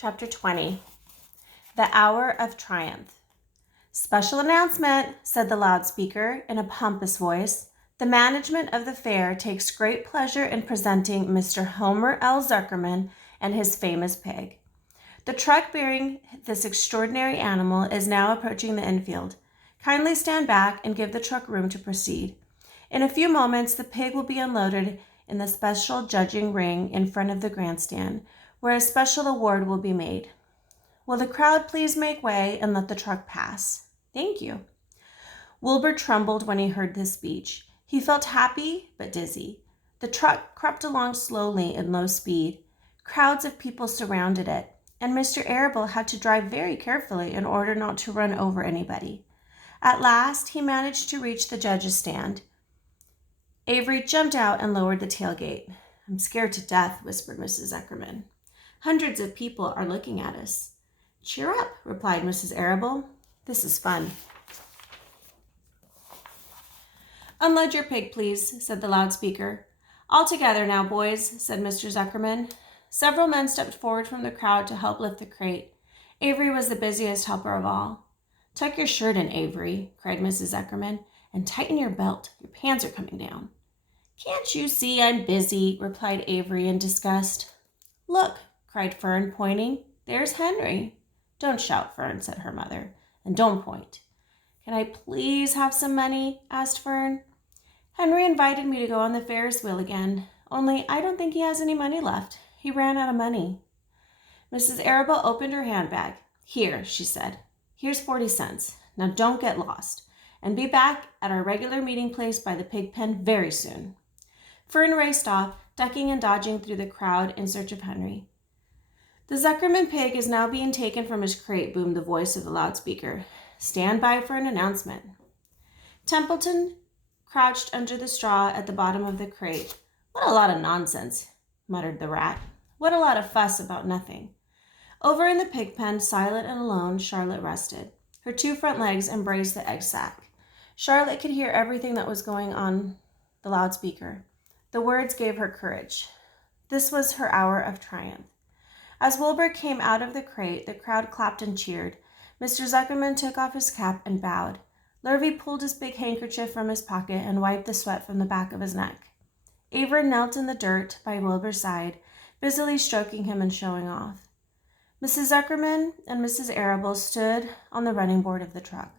Chapter 20. The Hour of Triumph. "Special announcement," said the loudspeaker in a pompous voice. "The management of the fair takes great pleasure in presenting Mr. Homer L. Zuckerman and his famous pig. The truck bearing this extraordinary animal is now approaching the infield. Kindly stand back and give the truck room to proceed. In a few moments, the pig will be unloaded in the special judging ring in front of the grandstand, where a special award will be made. Will the crowd please make way and let the truck pass? Thank you." Wilbur trembled when he heard this speech. He felt happy but dizzy. The truck crept along slowly in low speed. Crowds of people surrounded it, and Mr. Arable had to drive very carefully in order not to run over anybody. At last, he managed to reach the judge's stand. Avery jumped out and lowered the tailgate. "I'm scared to death," whispered Mrs. Zuckerman. "Hundreds of people are looking at us." "Cheer up," replied Mrs. Arable. "This is fun." "Unload your pig, please," said the loudspeaker. "All together now, boys," said Mr. Zuckerman. Several men stepped forward from the crowd to help lift the crate. Avery was the busiest helper of all. "Tuck your shirt in, Avery," cried Mrs. Zuckerman, "and tighten your belt. Your pants are coming down." "Can't you see I'm busy?" replied Avery in disgust. "Look," cried Fern, pointing. "There's Henry." "Don't shout, Fern," said her mother, "and don't point." "Can I please have some money?" asked Fern. "Henry invited me to go on the Ferris wheel again, only I don't think he has any money left. He ran out of money." Mrs. Arable opened her handbag. "Here," she said. "Here's 40 cents. Now don't get lost, and be back at our regular meeting place by the pig pen very soon." Fern raced off, ducking and dodging through the crowd in search of Henry. "The Zuckerman pig is now being taken from his crate," boomed the voice of the loudspeaker. "Stand by for an announcement." Templeton crouched under the straw at the bottom of the crate. "What a lot of nonsense," muttered the rat. "What a lot of fuss about nothing." Over in the pig pen, silent and alone, Charlotte rested. Her two front legs embraced the egg sack. Charlotte could hear everything that was going on the loudspeaker. The words gave her courage. This was her hour of triumph. As Wilbur came out of the crate, the crowd clapped and cheered. Mr. Zuckerman took off his cap and bowed. Lurvy pulled his big handkerchief from his pocket and wiped the sweat from the back of his neck. Avery knelt in the dirt by Wilbur's side, busily stroking him and showing off. Mrs. Zuckerman and Mrs. Arable stood on the running board of the truck.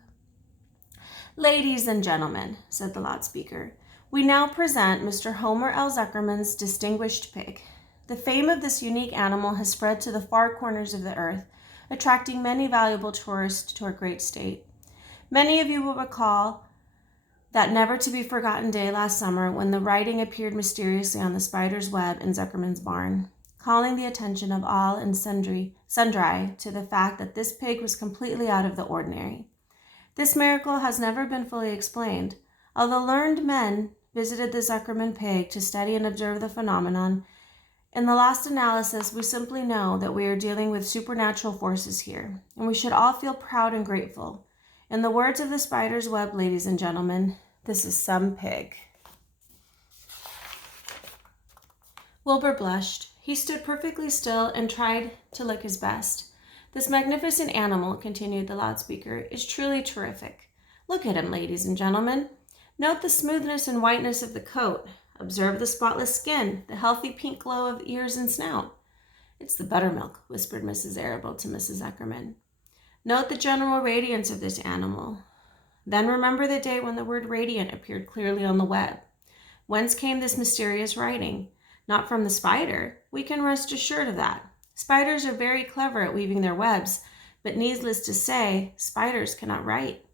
"Ladies and gentlemen," said the loudspeaker, "we now present Mr. Homer L. Zuckerman's distinguished pig. The fame of this unique animal has spread to the far corners of the earth, attracting many valuable tourists to our great state. Many of you will recall that never-to-be-forgotten day last summer when the writing appeared mysteriously on the spider's web in Zuckerman's barn, calling the attention of all and sundry to the fact that this pig was completely out of the ordinary. This miracle has never been fully explained. Although learned men visited the Zuckerman pig to study and observe the phenomenon, in the last analysis, we simply know that we are dealing with supernatural forces here, and we should all feel proud and grateful. In the words of the spider's web, ladies and gentlemen, this is some pig." Wilbur blushed. He stood perfectly still and tried to look his best. "This magnificent animal," continued the loudspeaker, "is truly terrific. Look at him, ladies and gentlemen. Note the smoothness and whiteness of the coat. Observe the spotless skin, the healthy pink glow of ears and snout." "It's the buttermilk," whispered Mrs. Arable to Mrs. Zuckerman. "Note the general radiance of this animal. Then remember the day when the word radiant appeared clearly on the web. Whence came this mysterious writing? Not from the spider. We can rest assured of that. Spiders are very clever at weaving their webs, but needless to say, spiders cannot write."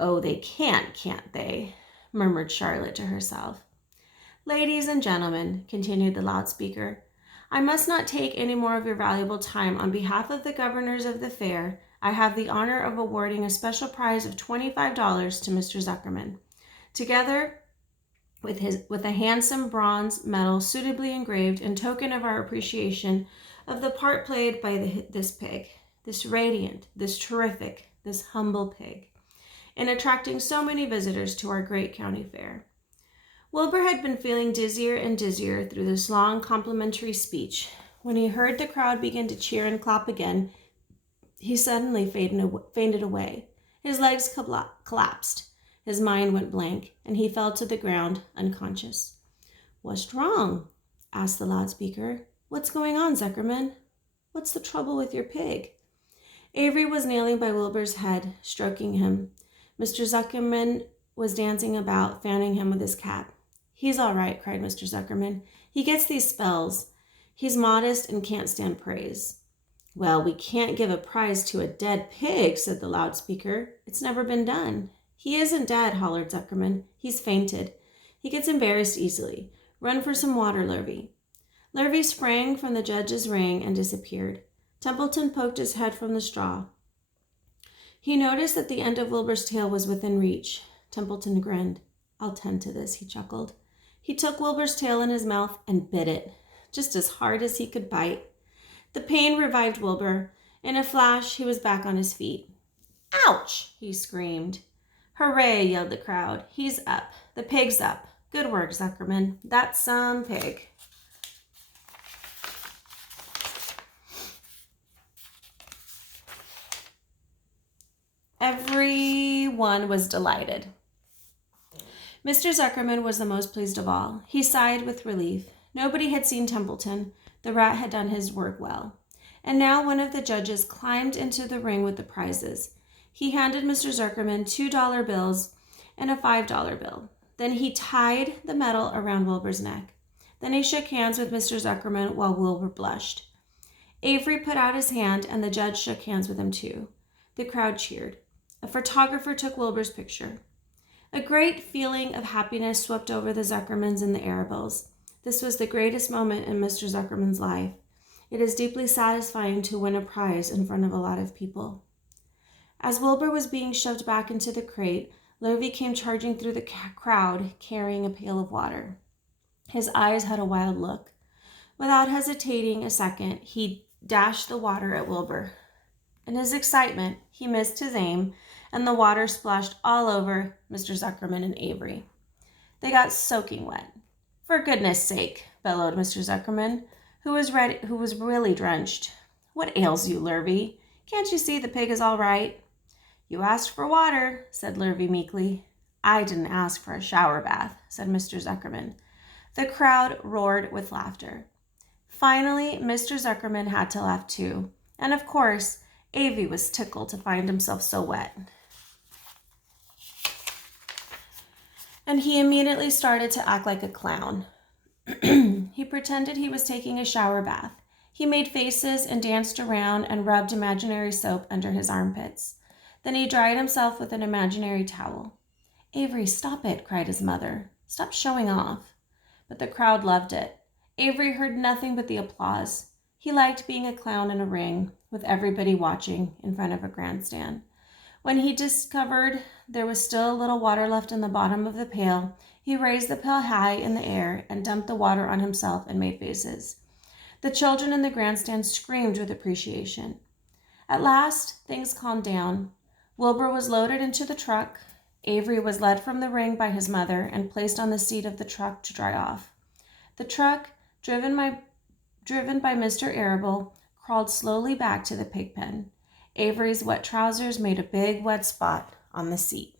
"Oh, they can't they?" murmured Charlotte to herself. "Ladies and gentlemen," continued the loudspeaker, "I must not take any more of your valuable time. On behalf of the governors of the fair, I have the honor of awarding a special prize of $25 to Mr. Zuckerman, together with a handsome bronze medal suitably engraved in token of our appreciation of the part played by this pig, this radiant, this terrific, this humble pig, in attracting so many visitors to our great county fair." Wilbur had been feeling dizzier and dizzier through this long complimentary speech When he heard the crowd begin to cheer and clap again, he suddenly fainted away. His legs collapsed. His mind went blank, and he fell to the ground unconscious. "What's wrong?" asked the loudspeaker. "What's going on, Zuckerman? What's the trouble with your pig?" Avery was kneeling by Wilbur's head, stroking him. Mr. Zuckerman was dancing about, fanning him with his cap. "He's all right," cried Mr. Zuckerman. "He gets these spells. He's modest and can't stand praise." "Well, we can't give a prize to a dead pig," said the loudspeaker. "It's never been done." "He isn't dead," hollered Zuckerman. "He's fainted. He gets embarrassed easily. Run for some water, Lurvy." Lurvy sprang from the judge's ring and disappeared. Templeton poked his head from the straw. He noticed that the end of Wilbur's tail was within reach. Templeton grinned. "I'll tend to this," he chuckled. He took Wilbur's tail in his mouth and bit it, just as hard as he could bite. The pain revived Wilbur. In a flash, he was back on his feet. "Ouch!" he screamed. "Hooray!" yelled the crowd. "He's up. The pig's up. Good work, Zuckerman. That's some pig." Everyone was delighted. Mr. Zuckerman was the most pleased of all. He sighed with relief. Nobody had seen Templeton. The rat had done his work well. And now one of the judges climbed into the ring with the prizes. He handed Mr. Zuckerman $2 bills and a $5 bill. Then he tied the medal around Wilbur's neck. Then he shook hands with Mr. Zuckerman while Wilbur blushed. Avery put out his hand, and the judge shook hands with him too. The crowd cheered. A photographer took Wilbur's picture. A great feeling of happiness swept over the Zuckermans and the Arabelles. This was the greatest moment in Mr. Zuckerman's life. It is deeply satisfying to win a prize in front of a lot of people. As Wilbur was being shoved back into the crate, Lurvy came charging through the crowd, carrying a pail of water. His eyes had a wild look. Without hesitating a second, he dashed the water at Wilbur. In his excitement, he missed his aim, and the water splashed all over Mr. Zuckerman and Avery. They got soaking wet. "For goodness sake," bellowed Mr. Zuckerman, who was really drenched. "What ails you, Lurvy? Can't you see the pig is all right?" "You asked for water," said Lurvy meekly. "I didn't ask for a shower bath," said Mr. Zuckerman. The crowd roared with laughter. Finally, Mr. Zuckerman had to laugh too. And of course, Avery was tickled to find himself so wet. And he immediately started to act like a clown. He pretended he was taking a shower bath. He made faces and danced around and rubbed imaginary soap under his armpits. Then he dried himself with an imaginary towel. "Avery, stop it," cried his mother. "Stop showing off." But the crowd loved it. Avery heard nothing but the applause. He liked being a clown in a ring, with everybody watching in front of a grandstand. When he discovered there was still a little water left in the bottom of the pail, he raised the pail high in the air and dumped the water on himself and made faces. The children in the grandstand screamed with appreciation. At last, things calmed down. Wilbur was loaded into the truck. Avery was led from the ring by his mother and placed on the seat of the truck to dry off. The truck, driven by Mr. Arable, crawled slowly back to the pig pen. Avery's wet trousers made a big wet spot on the seat.